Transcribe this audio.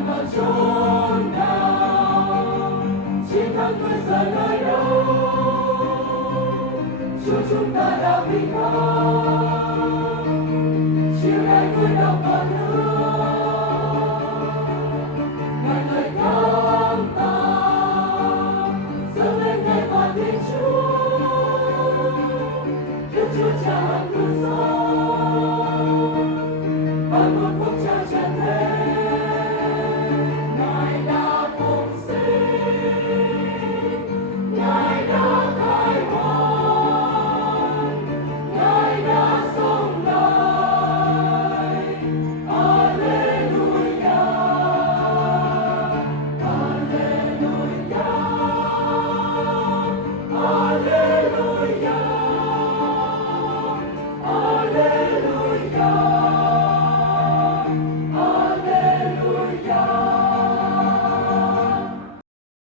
gian ở chốn nào, chiến thắng bây giờ nơi đâu, Chúa chúng ta đã vinh quang.